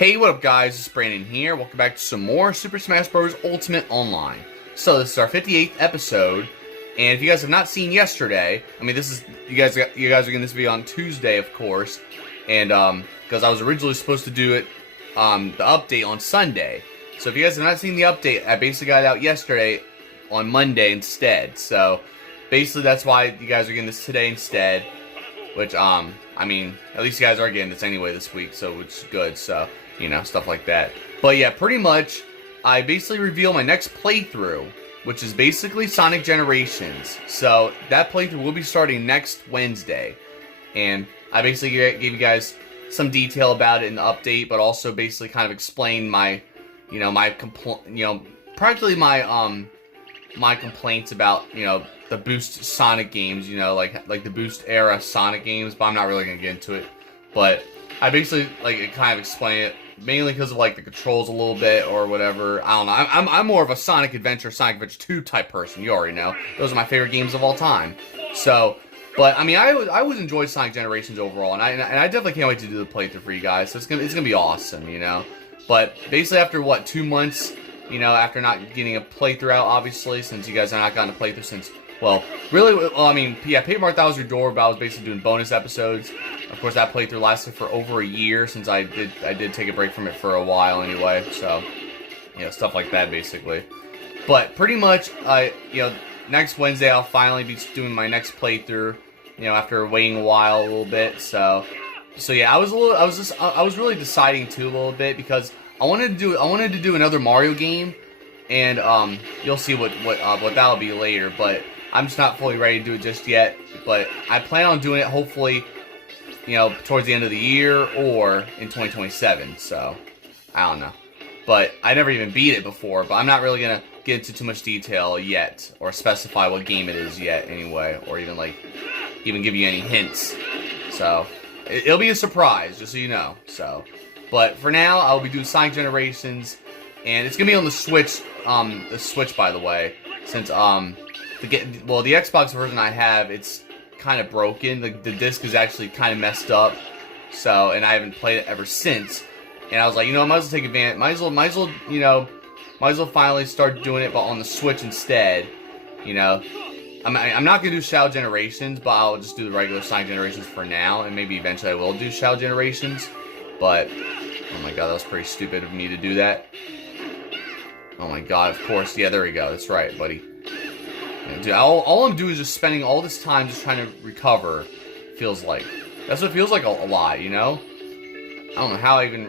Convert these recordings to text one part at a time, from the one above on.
Hey, what up guys, it's Brandon here. Welcome back to some more Super Smash Bros. Ultimate Online. So this is our 58th episode, and if you guys have not seen yesterday, I mean this is, you guys are getting this video on Tuesday, of course, and because I was originally supposed to do it, the update on Sunday. So if you guys have not seen the update, I basically got it out yesterday on Monday instead. So basically that's why you guys are getting this today instead, which, I mean, at least you guys are getting this anyway this week, so which is good, so, you know, stuff like that. But yeah, pretty much, I basically reveal my next playthrough, which is basically Sonic Generations. So, that playthrough will be starting next Wednesday. And I basically gave you guys some detail about it in the update, but also basically kind of explain my, practically my, my complaints about, the Boost Sonic games, like the Boost era Sonic games, but I'm not really going to get into it. But I basically, kind of explain it, mainly because of, the controls a little bit, or whatever. I don't know. I'm more of a Sonic Adventure 2 type person, you already know. Those are my favorite games of all time. So, but, I mean, I always enjoyed Sonic Generations overall, and I definitely can't wait to do the playthrough for you guys. So it's gonna be awesome, But, basically after, 2 months, after not getting a playthrough out, obviously, since you guys have not gotten a playthrough since, I mean, yeah, Paper Mart, that was your door, but I was basically doing bonus episodes. Of course, that playthrough lasted for over a year, since I did take a break from it for a while anyway, so, stuff like that, basically. But, pretty much, next Wednesday, I'll finally be doing my next playthrough, after waiting a while, a little bit, so yeah, I was really deciding, too, a little bit, because I wanted to do another Mario game, and you'll see what that'll be later. But I'm just not fully ready to do it just yet. But I plan on doing it hopefully, towards the end of the year or in 2027. So I don't know. But I never even beat it before. But I'm not really gonna get into too much detail yet, or specify what game it is yet, anyway, or even give you any hints. So it'll be a surprise, just so you know. So. But for now, I'll be doing Sonic Generations, and it's gonna be on the Switch. The Switch, by the way, since the Xbox version I have, it's kind of broken. The disc is actually kind of messed up. So, and I haven't played it ever since. And I was like, I might as well take advantage. Might as well finally start doing it, but on the Switch instead. I'm not gonna do Shadow Generations, but I'll just do the regular Sonic Generations for now, and maybe eventually I will do Shadow Generations. But, oh my god, that was pretty stupid of me to do that. Oh my god, of course. Yeah, there we go. That's right, buddy. Yeah, dude, all I'm doing is just spending all this time just trying to recover, feels like. That's what it feels like a lot, I don't know how I even,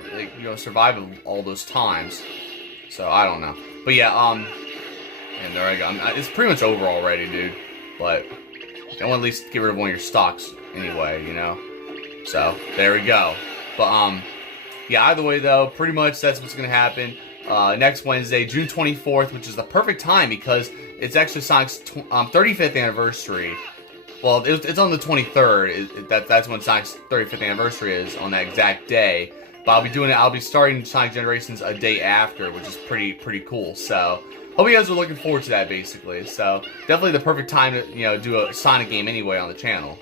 survived all those times. So, I don't know. But yeah, and there I go. It's pretty much over already, dude. But, I want to at least get rid of one of your stocks anyway, So, there we go. But, yeah, either way, though, pretty much that's what's going to happen next Wednesday, June 24th, which is the perfect time because it's actually Sonic's 35th anniversary. Well, it's on the 23rd. That's when Sonic's 35th anniversary is, on that exact day. But I'll be starting Sonic Generations a day after, which is pretty cool. So, hope you guys are looking forward to that, basically. So, definitely the perfect time to, do a Sonic game anyway on the channel,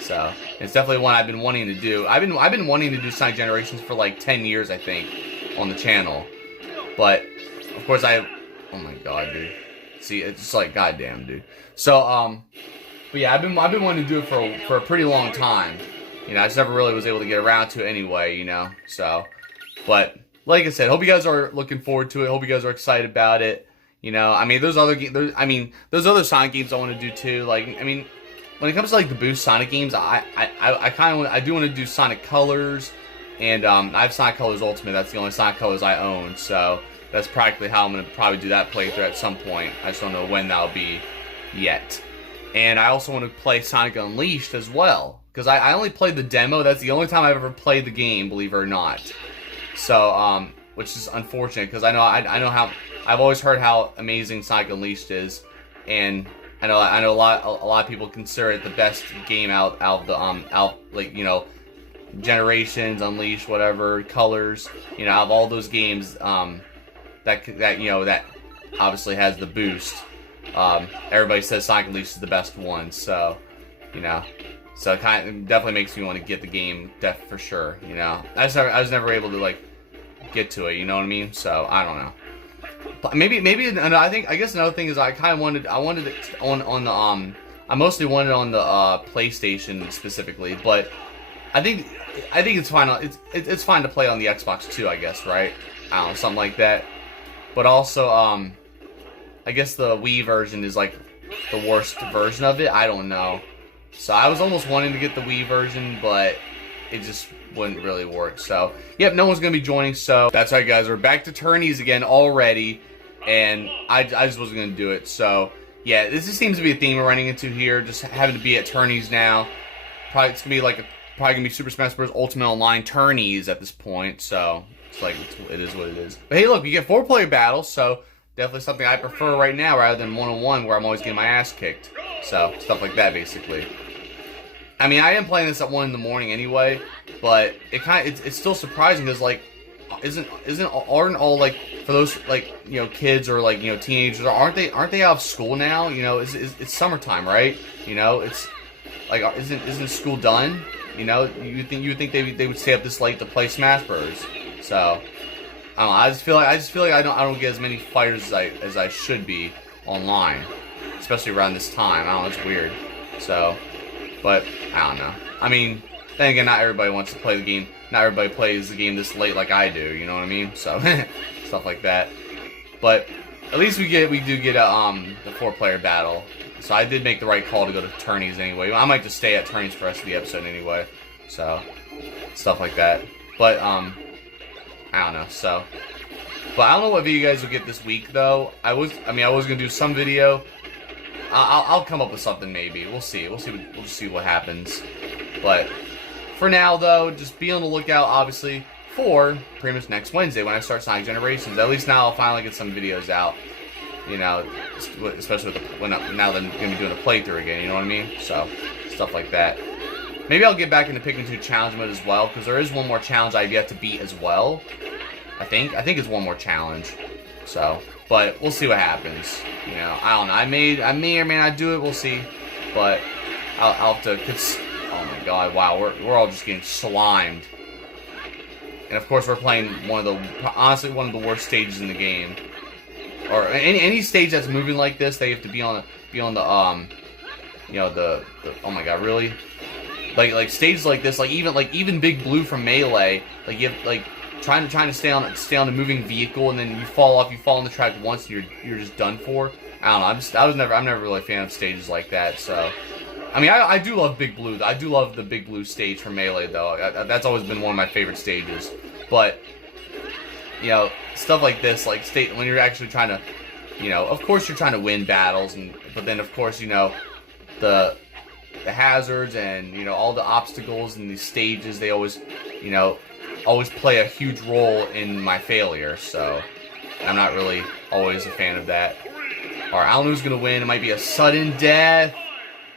So, it's definitely one I've been wanting to do. I've been wanting to do Sonic Generations for 10 years, I think, on the channel. But, of course, oh my god, dude. See, it's just goddamn, dude. So, but yeah, I've been wanting to do it for a pretty long time. I just never really was able to get around to it anyway, So, but, like I said, hope you guys are looking forward to it. Hope you guys are excited about it. I mean, there's other Sonic games I want to do, too. When it comes to the Boost Sonic games, I do want to do Sonic Colors, and I have Sonic Colors Ultimate. That's the only Sonic Colors I own, so that's practically how I'm gonna probably do that playthrough at some point. I just don't know when that'll be yet. And I also want to play Sonic Unleashed as well, because I only played the demo. That's the only time I've ever played the game, believe it or not. So which is unfortunate because I know how I've always heard how amazing Sonic Unleashed is, and I know a lot of people consider it the best game out of the Generations, Unleashed, whatever, Colors, out of all those games that obviously has the boost. Everybody says Sonic Unleashed is the best one, so So it definitely makes me want to get the game for sure. You know, I was never able to like get to it. You know what I mean? So I don't know. Maybe I guess another thing is I wanted it on the I mostly wanted it on the PlayStation specifically, but I think it's fine. It's fine to play on the Xbox too, I guess, right? I don't know, something like that. But also, I guess the Wii version is like the worst version of it. I don't know. So I was almost wanting to get the Wii version, but it just wouldn't really work. So, yep, no one's going to be joining. So that's right, guys. We're back to tourneys again already, and I just wasn't going to do it. So, yeah, this just seems to be a theme we're running into here, just having to be at tourneys now. Probably it's going to be probably going to be Super Smash Bros. Ultimate Online tourneys at this point. So, it's like, it is what it is. But hey, look, you get 4-player battles, so definitely something I prefer right now rather than 1-on-1 where I'm always getting my ass kicked. So, stuff like that, basically. I mean, I am playing this at 1 in the morning anyway, but it's still surprising because like, aren't all like for those like kids or like teenagers aren't they out of school now? You know, it's summertime, right? You know, it's like isn't school done? You know, you would think they would stay up this late to play Smash Bros. So I don't know. I just feel like I don't get as many fighters as I should be online, especially around this time. I don't know, it's weird. So. But, I don't know. I mean, then again, not everybody wants to play the game. Not everybody plays the game this late like I do, you know what I mean? So, stuff like that. But, at least we do get the 4-player battle. So, I did make the right call to go to tourneys anyway. I might just stay at tourneys for the rest of the episode anyway. So, stuff like that. But, I don't know, so. But, I don't know what video you guys will get this week, though. I was gonna do some video. I'll come up with something maybe. We'll see. We'll just see what happens. But for now, though, just be on the lookout, obviously, for pretty much next Wednesday when I start Sonic Generations. At least now I'll finally get some videos out. You know, especially now that I'm gonna be doing a playthrough again. You know what I mean? So stuff like that. Maybe I'll get back into Pikmin 2 challenge mode as well, because there is one more challenge I've yet to beat as well. I think it's one more challenge. So. But we'll see what happens. You know, I don't know. I may or may not do it. We'll see. But I'll have to. Oh my God! Wow, we're all just getting slimed. And of course, we're playing honestly one of the worst stages in the game. Or any stage that's moving like this, they have to be on the oh my God, really? Like stages like this, like even Big Blue from Melee, like you have trying to stay on a moving vehicle, and then you fall on the track once, and you're just done for. I don't know. I'm never really a fan of stages like that. So, I mean, I do love Big Blue. I do love the Big Blue stage from Melee, though. That's always been one of my favorite stages. But stuff like this, like when you're actually trying to, of course you're trying to win battles, but then of course the hazards and all the obstacles and these stages, they always always play a huge role in my failure, so I'm not really always a fan of that. Alright, I don't know who's gonna win. It might be a sudden death.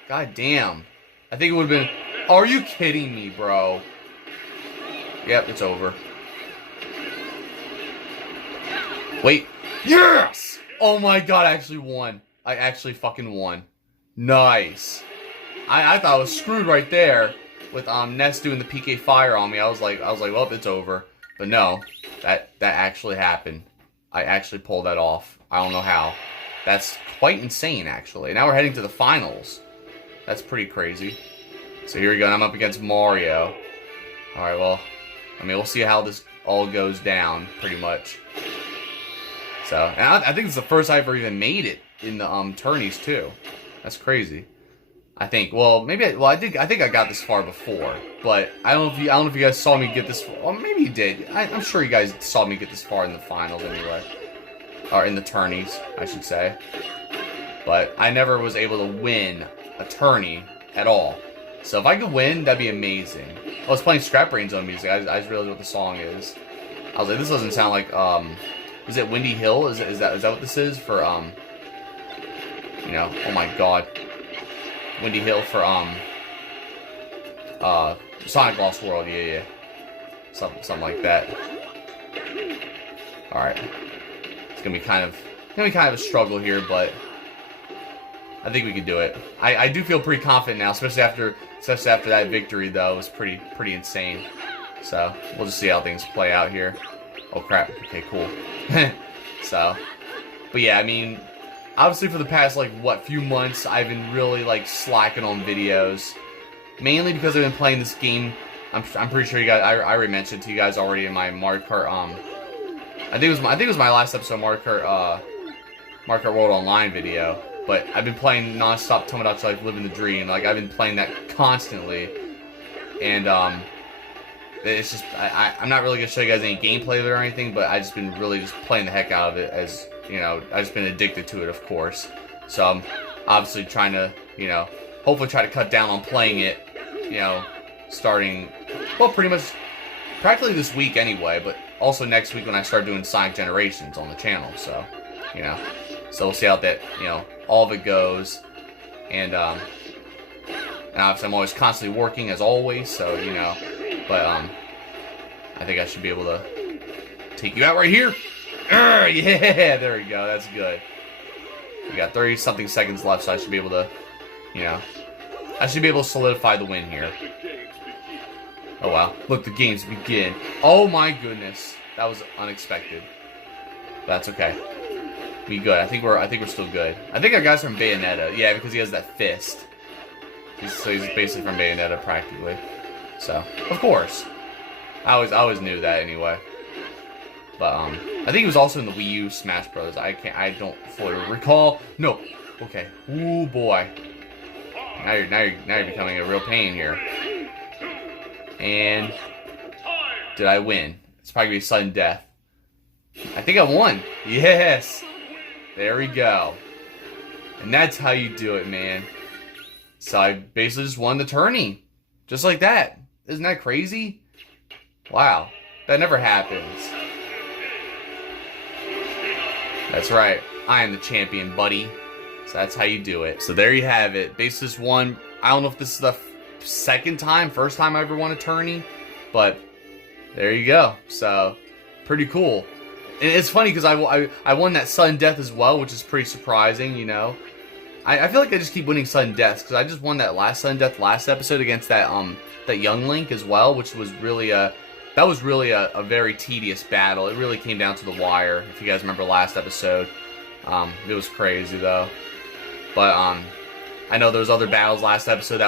God damn. I think it would have been... Are you kidding me, bro? Yep, it's over. Wait. Yes! Oh my God, I actually won. I actually fucking won. Nice. I thought I was screwed right there. With Ness doing the PK fire on me, I was like, well, it's over. But no, that actually happened. I actually pulled that off. I don't know how. That's quite insane, actually. Now we're heading to the finals. That's pretty crazy. So here we go. And I'm up against Mario. All right, well, I mean, we'll see how this all goes down, pretty much. So, and I think it's the first I ever even made it in the tourneys too. That's crazy. I think. Well, maybe. I think I got this far before, but I don't know if you guys saw me get this. Well, maybe you did. I'm sure you guys saw me get this far in the finals anyway, or in the tourneys, I should say. But I never was able to win a tourney at all. So if I could win, that'd be amazing. I was playing Scrap Brain Zone music. I just realized what the song is. I was like, this doesn't sound like. Is it Windy Hill? Is that what this is for? Oh my God. Windy Hill for Sonic Lost World, yeah. Something like that. Alright. It's gonna be kind of a struggle here, but I think we can do it. I do feel pretty confident now, especially after especially after that victory, though, was pretty insane. So, we'll just see how things play out here. Oh, crap. Okay, cool. So, but yeah, I mean, obviously for the past, like, what, few months, I've been really, like, slacking on videos. Mainly because I've been playing this game. I'm pretty sure you guys, I already mentioned to you guys already in my Mario Kart, I think it was my last episode of Mario Kart World Online video. But I've been playing non-stop Tomodachi Life Living the Dream. Like, I've been playing that constantly. And, it's just, I'm not really going to show you guys any gameplay of it or anything, but I've just been really just playing the heck out of it as, you know, I've just been addicted to it, of course. So I'm obviously trying to, you know, hopefully try to cut down on playing it, you know, starting, well, pretty much, practically this week anyway, but also next week when I start doing Sonic Generations on the channel, so, you know. So we'll see how that, you know, all of it goes. And obviously I'm always constantly working as always, so, you know. But, I think I should be able to take you out right here. Yeah, there we go. That's good. We got 30-something seconds left, so I should be able to, you know, I should be able to solidify the win here. Oh, wow. Look, the games begin. Oh, my goodness. That was unexpected. That's okay. We good. I think we're still good. I think our guy's from Bayonetta. Yeah, because he has that fist. So he's basically from Bayonetta, practically. So, of course. I always knew that anyway. But, I think he was also in the Wii U Smash Bros. I don't fully recall. No. Okay. Ooh, boy. Now you're becoming a real pain here. And did I win? It's probably gonna be sudden death. I think I won. Yes. There we go. And that's how you do it, man. So I basically just won the tourney. Just like that. Isn't that crazy? Wow. That never happens. That's right. I am the champion, buddy. So that's how you do it. So there you have it. Basically just won. I don't know if this is the first time I ever won a tourney. But there you go. So pretty cool. And it's funny because I won that sudden death as well, which is pretty surprising, you know. I feel like I just keep winning sudden deaths because I just won that last sudden death last episode against that young Link as well, which was really a very tedious battle. It really came down to the wire. If you guys remember last episode, it was crazy though. But I know there was other battles last episode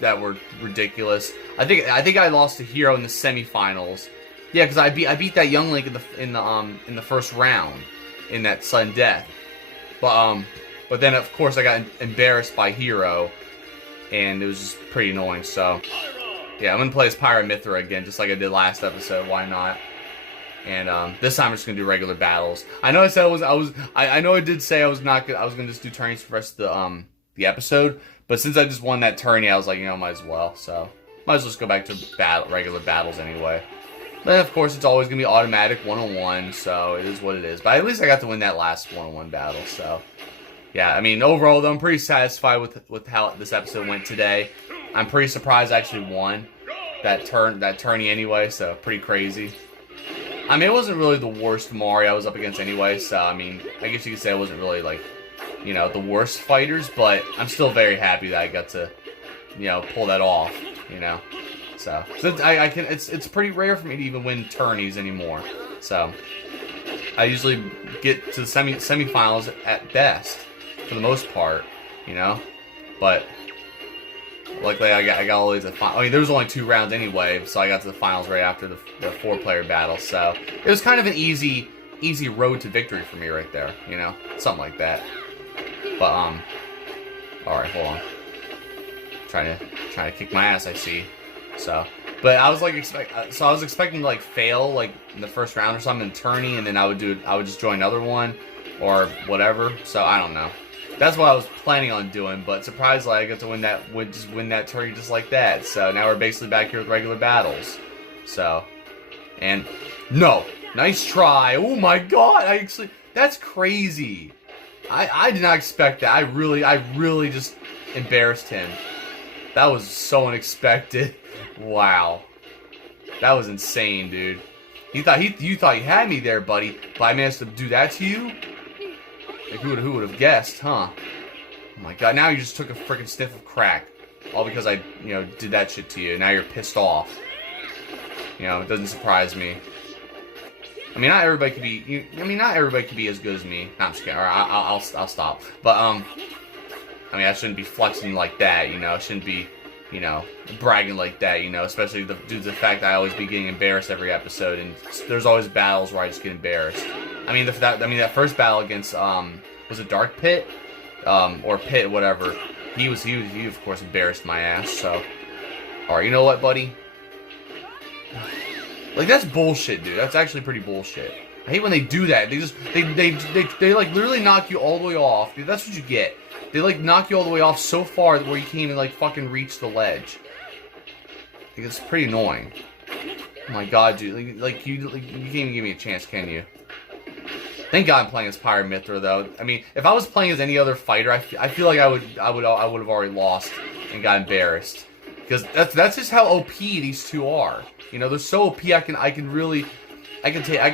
that were ridiculous. I think I lost to Hero in the semifinals. Yeah, because I beat that young Link in the first round in that sudden death. But then of course I got embarrassed by Hero, and it was just pretty annoying. So yeah, I'm gonna play as Pyramithra again, just like I did last episode. Why not? And this time I'm just gonna do regular battles. I know I said I know I did say I was gonna just do tourneys for the rest of the episode. But since I just won that tourney, I was like, you know, might as well. So might as well just go back to regular battles anyway. Then, of course, it's always going to be automatic one-on-one, so it is what it is. But at least I got to win that last one-on-one battle, so... Yeah, I mean, overall, though, I'm pretty satisfied with how this episode went today. I'm pretty surprised I actually won that tourney anyway, so pretty crazy. I mean, it wasn't really the worst Mario I was up against anyway, so, I mean, I guess you could say it wasn't really, like, you know, the worst fighters, but I'm still very happy that I got to, you know, pull that off, you know. So it's pretty rare for me to even win tourneys anymore. So I usually get to the semifinals at best for the most part, you know. But luckily I got all these. I mean, there was only 2 rounds anyway, so I got to the finals right after the 4-player battle. So it was kind of an easy road to victory for me right there, you know, something like that. But all right, hold on. Trying to kick my ass, I see. So, but I was like I was expecting to like fail like in the first round or something in tourney, and then I would just join another one or whatever. So I don't know. That's what I was planning on doing, but surprisingly I got to win that tourney just like that. So now we're basically back here with regular battles. So, and no, nice try. Oh my god, that's crazy. I did not expect that. I really just embarrassed him. That was so unexpected. Wow. That was insane, dude. You thought you had me there, buddy, but I managed to do that to you? Like, who would have guessed, huh? Oh my god, now you just took a freaking sniff of crack. all because I, did that shit to you. Now you're pissed off. It doesn't surprise me. I mean, not everybody could be. Not everybody could be as good as me. No, I'm just kidding. All right, I'll stop. But I I shouldn't be flexing like that. I shouldn't be, bragging like that. Especially due to the fact that I always be getting embarrassed every episode, and there's always battles where I just get embarrassed. That first battle against was it Dark Pit, or Pit, whatever. He of course embarrassed my ass. So, all right, you know what, buddy? Like, that's bullshit, dude. That's actually pretty bullshit. I hate when they do that. They like literally knock you all the way off. Dude, that's what you get. They like knock you all the way off so far where you can't even like fucking reach the ledge. Like, it's pretty annoying. Oh my god, dude. Like you can't even give me a chance, can you? Thank God I'm playing as Pyre Mythra, though. I mean, if I was playing as any other fighter, I feel like I would have already lost and got embarrassed. Because that's just how OP these two are. They're so OP. I can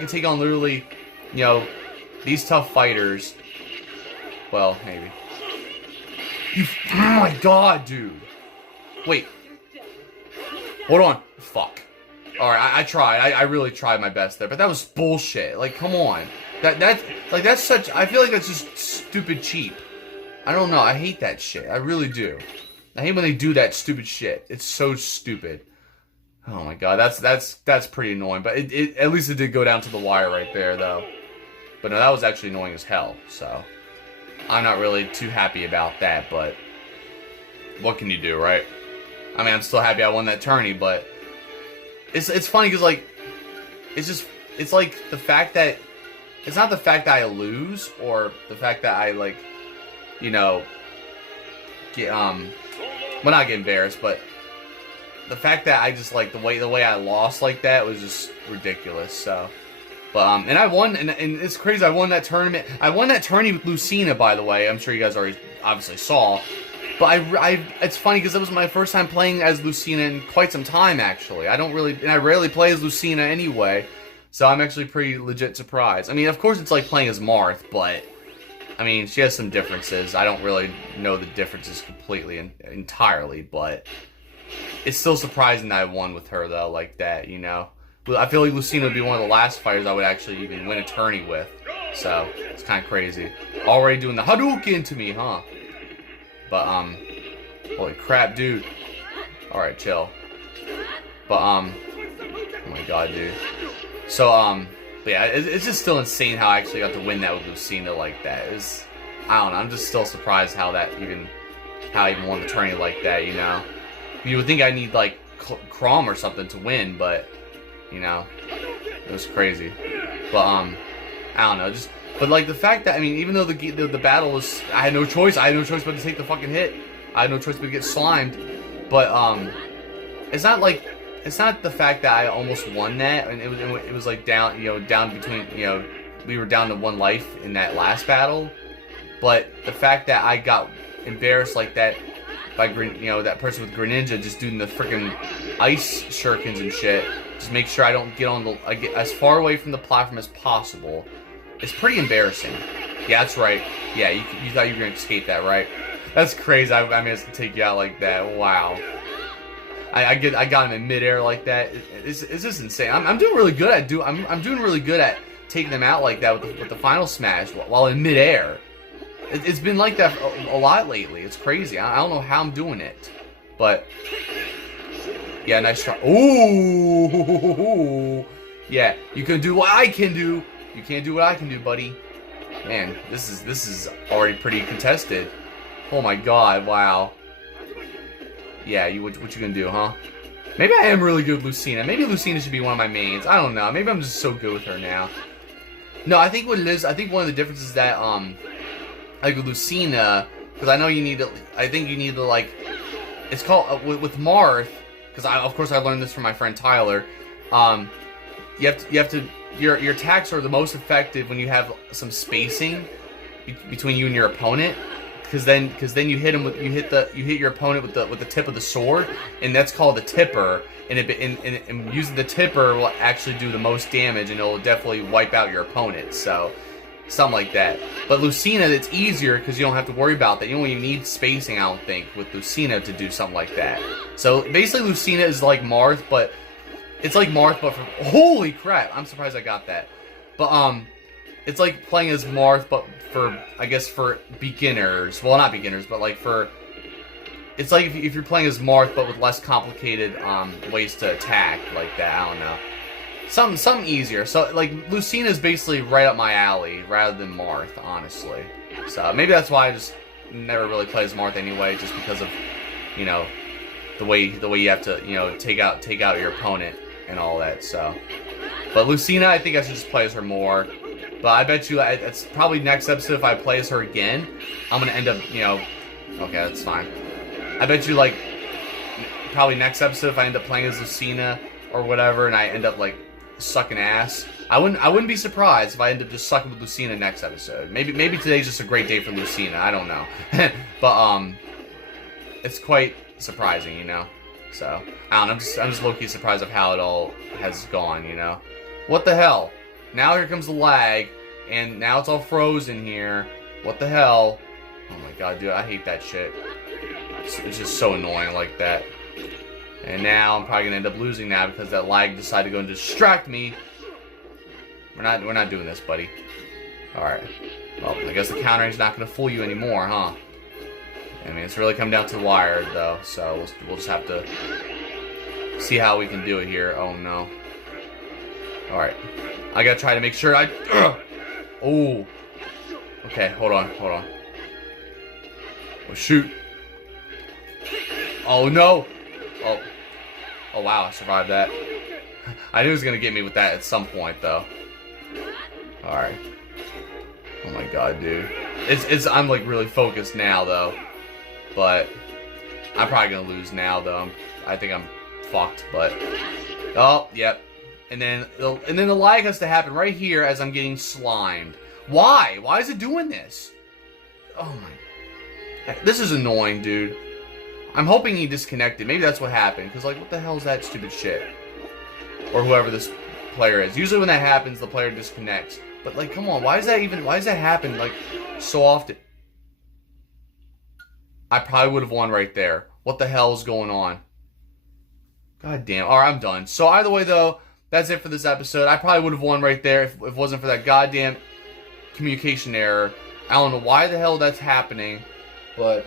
take on literally, these tough fighters. Well, maybe. Oh my god, dude. Wait. Hold on. Fuck. Alright, I tried. I really tried my best there, but that was bullshit. Like, come on. That's such. I feel like that's just stupid cheap. I don't know. I hate that shit. I really do. I hate when they do that stupid shit. It's so stupid. Oh my god, that's pretty annoying. But at least it did go down to the wire right there, though. But no, that was actually annoying as hell. So I'm not really too happy about that. But what can you do, right? I'm still happy I won that tourney, but it's funny because like it's like the fact that it's not the fact that I lose or the fact that I like get well, not get embarrassed, but the fact that I just like the way I lost like that was just ridiculous. So, but and I won, and it's crazy. I won that tournament. I won that tourney with Lucina, by the way. I'm sure you guys already obviously saw. But it's funny because it was my first time playing as Lucina in quite some time. Actually, I rarely play as Lucina anyway. So I'm actually pretty legit surprised. Of course it's like playing as Marth, but she has some differences. I don't really know the differences completely and entirely, but it's still surprising that I won with her, though, like that, I feel like Lucina would be one of the last fighters I would actually even win a tourney with. So, it's kind of crazy. Already doing the Hadouken to me, huh? But, holy crap, dude. Alright, chill. But, oh my god, dude. So, but yeah, it's just still insane how I actually got to win that with Lucina like that. I don't know, I'm just still surprised how I even won the tourney like that, You would think I need, like, Crom or something to win, but, it was crazy. But, I don't know, but, like, the fact that, even though the battle was, I had no choice but to take the fucking hit. I had no choice but to get slimed. But, it's not the fact that I almost won that, and it was like down between, we were down to one life in that last battle, but the fact that I got embarrassed like that by that person with Greninja just doing the freaking ice shurikens and shit, just make sure I don't I get as far away from the platform as possible. It's pretty embarrassing. Yeah, that's right. Yeah, you thought you were gonna escape that, right? That's crazy. I managed to take you out like that. Wow. I got him in midair like that. It's just insane. I'm doing really good at I'm doing really good at taking them out like that with the final smash while in midair. It's been like that a lot lately. It's crazy. I don't know how I'm doing it, but yeah, nice try. Ooh, yeah. You can do what I can do. You can't do what I can do, buddy. Man, this is already pretty contested. Oh my god! Wow. Yeah, what you gonna do, huh? Maybe I am really good with Lucina. Maybe Lucina should be one of my mains. I don't know. Maybe I'm just so good with her now. No, I think what it is, I think one of the differences is that, like with Lucina, because I know you need to, I think you need to, like, it's called, with Marth, because of course I learned this from my friend Tyler, you have to, your attacks are the most effective when you have some spacing between you and your opponent. Because then you hit him with you hit your opponent with the tip of the sword, and that's called the tipper. And using the tipper will actually do the most damage, and it will definitely wipe out your opponent. So something like that. But Lucina, it's easier because you don't have to worry about that. You don't even need spacing, I don't think, with Lucina to do something like that. So basically, Lucina is like Marth, but it's like Marth, but for holy crap! I'm surprised I got that. But it's like playing as Marth, but for I guess for beginners. Well, not beginners, but like for it's like if you're playing as Marth, but with less complicated ways to attack, like that. I don't know. Something easier. So, like, Lucina is basically right up my alley, rather than Marth, honestly. So, maybe that's why I just never really play as Marth anyway, just because of, you know, the way you have to, you know, take out your opponent and all that, so. But Lucina, I think I should just play as her more. But I bet you, it's probably next episode, if I play as her again, I'm gonna end up, you know, okay, that's fine. I bet you, like, probably next episode, if I end up playing as Lucina or whatever, and I end up, like, sucking ass, I wouldn't be surprised if I end up just sucking with Lucina next episode. Maybe today's just a great day for Lucina. I don't know, but it's quite surprising, you know. So I don't know. I'm just low-key surprised of how it all has gone, you know. What the hell? Now here comes the lag, and now it's all frozen here. What the hell? Oh my god, dude, I hate that shit. It's just so annoying like that. And now I'm probably gonna end up losing now because that lag decided to go and distract me. We're not doing this, buddy. Alright. Well, I guess the countering's not gonna fool you anymore, huh? I mean, it's really come down to the wire, though, so we'll just have to see how we can do it here. Oh, no. Alright. I gotta try to make sure I... Oh. Okay, hold on. Oh, shoot. Oh, no. Oh, wow, I survived that. I knew he was going to get me with that at some point, though. Alright. Oh my god, dude. I'm, like, really focused now, though. But I'm probably going to lose now, though. I think I'm fucked, but... Oh, yep. And then the lag has to happen right here as I'm getting slimed. Why? Why is it doing this? Oh my... This is annoying, dude. I'm hoping he disconnected. Maybe that's what happened. Because, like, what the hell is that stupid shit? Or whoever this player is. Usually when that happens, the player disconnects. But, like, come on. Why does that happen, like, so often? I probably would have won right there. What the hell is going on? God damn. Alright, I'm done. So, either way, though, that's it for this episode. I probably would have won right there if it wasn't for that goddamn communication error. I don't know why the hell that's happening, but...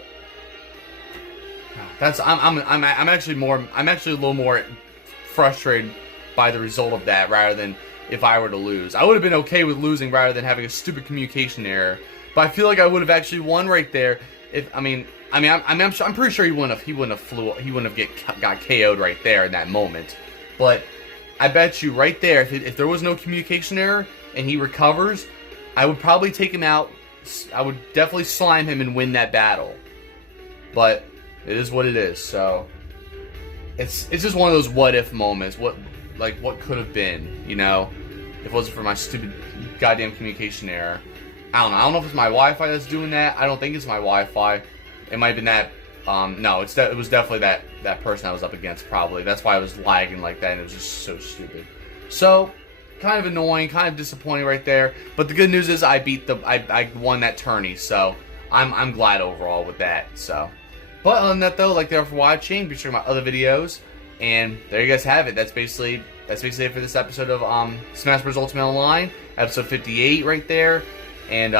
I'm actually a little more frustrated by the result of that rather than if I were to lose. I would have been okay with losing rather than having a stupid communication error. But I feel like I would have actually won right there if I'm pretty sure he wouldn't have got KO'd right there in that moment. But I bet you right there if there was no communication error and he recovers, I would probably take him out. I would definitely slime him and win that battle. But it is what it is, so it's just one of those what if moments. What could have been, you know, if it wasn't for my stupid goddamn communication error. I don't know if it's my Wi-Fi that's doing that. I don't think it's my Wi-Fi. It might have been that. No, it was definitely that person I was up against. Probably that's why I was lagging like that, and it was just so stupid. So kind of annoying, kind of disappointing right there. But the good news is I won that tourney, so I'm glad overall with that. So. But other than that, though, like, thank you for watching. Be sure to check my other videos. And there you guys have it. That's basically it for this episode of Smash Bros. Ultimate Online, episode 58 right there. And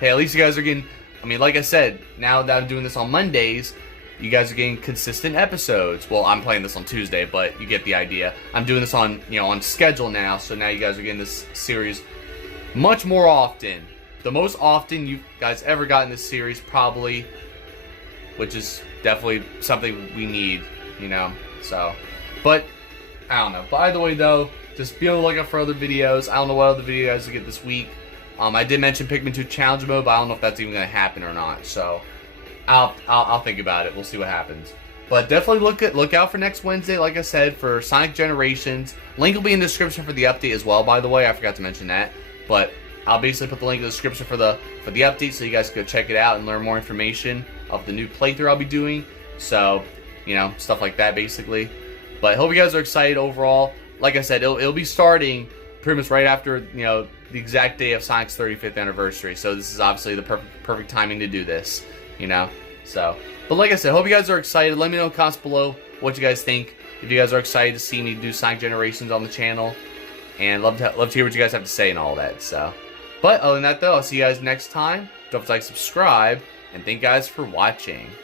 hey, at least you guys are getting. I mean, like I said, now that I'm doing this on Mondays, you guys are getting consistent episodes. Well, I'm playing this on Tuesday, but you get the idea. I'm doing this on on schedule now, so now you guys are getting this series much more often. The most often you guys ever got in this series, probably. Which is definitely something we need, you know, so, but, I don't know, but either way, though, just be on the lookout for other videos. I don't know what other videos to get this week. I did mention Pikmin 2 Challenge Mode, but I don't know if that's even going to happen or not, so, I'll think about it. We'll see what happens, but definitely look out for next Wednesday, like I said, for Sonic Generations. Link will be in the description for the update as well, by the way. I forgot to mention that, but I'll basically put the link in the description for the update, so you guys can go check it out and learn more information of the new playthrough I'll be doing. So, you know, stuff like that basically. But I hope you guys are excited overall. Like I said, it'll be starting pretty much right after, you know, the exact day of Sonic's 35th anniversary. So this is obviously the perfect timing to do this, you know. So, but like I said, hope you guys are excited. Let me know in the comments below what you guys think. If you guys are excited to see me do Sonic Generations on the channel, and love to hear what you guys have to say and all that. So, but other than that though, I'll see you guys next time. Don't forget to like, subscribe, and thank you guys for watching.